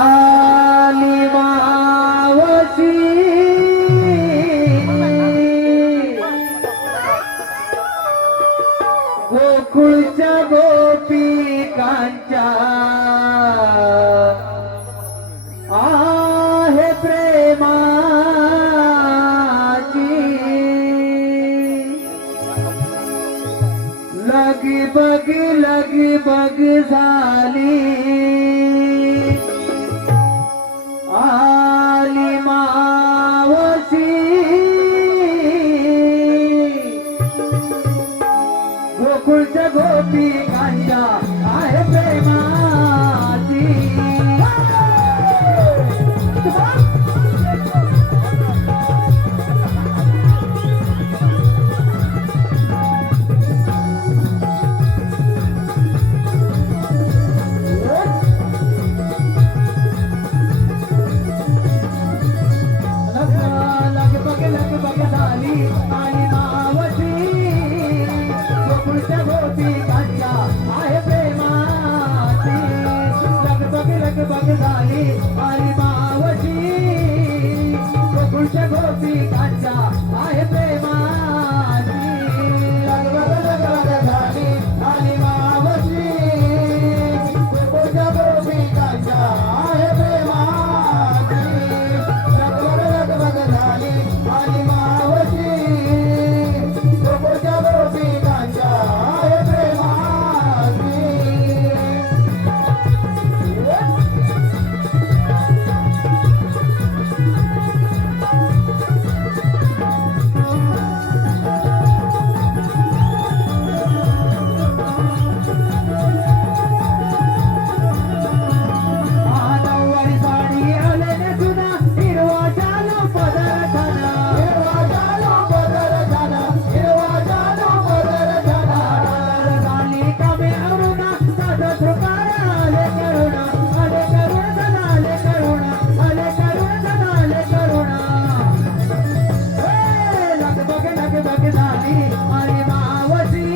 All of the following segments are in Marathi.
आली मावशी गोकुळच्या गोपिकांच्या आहे प्रेमाची लगी बग झाली आली मावशी गोकुळच्या गोपिकांच्या आहे प्रेमाची लगबग झाली आणि मावशी गोकुळच्या गोपिकांच्या आहे प्रेमाची लगबग झाली आणि मावशी गोकुळच्या गोपिकांच्या आहे प्रेमाची लगबग झाली आणि मावशी गोकुळच्या गोपिकांच्या आहे प्रेमाची लगबग झाली आणि मावशी गोकुळच्या गोपिकांच्या आहे प्रेमाची नऊवारी साडी आले ने सुना हिरवा जालो पदर झाला हिरवा जालो पदर झाला हिरवा जालो पदर झाला झाली कामे अरुणा साधा सुकारा आले करुणा आले करुण झाले करुणा आले करुण झाले करुणा लगबग झाली आणि मावशी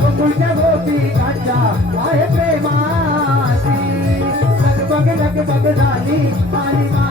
गोकुळच्या गोपिकांच्या आहे प्रेमाची लगबग झाली आणि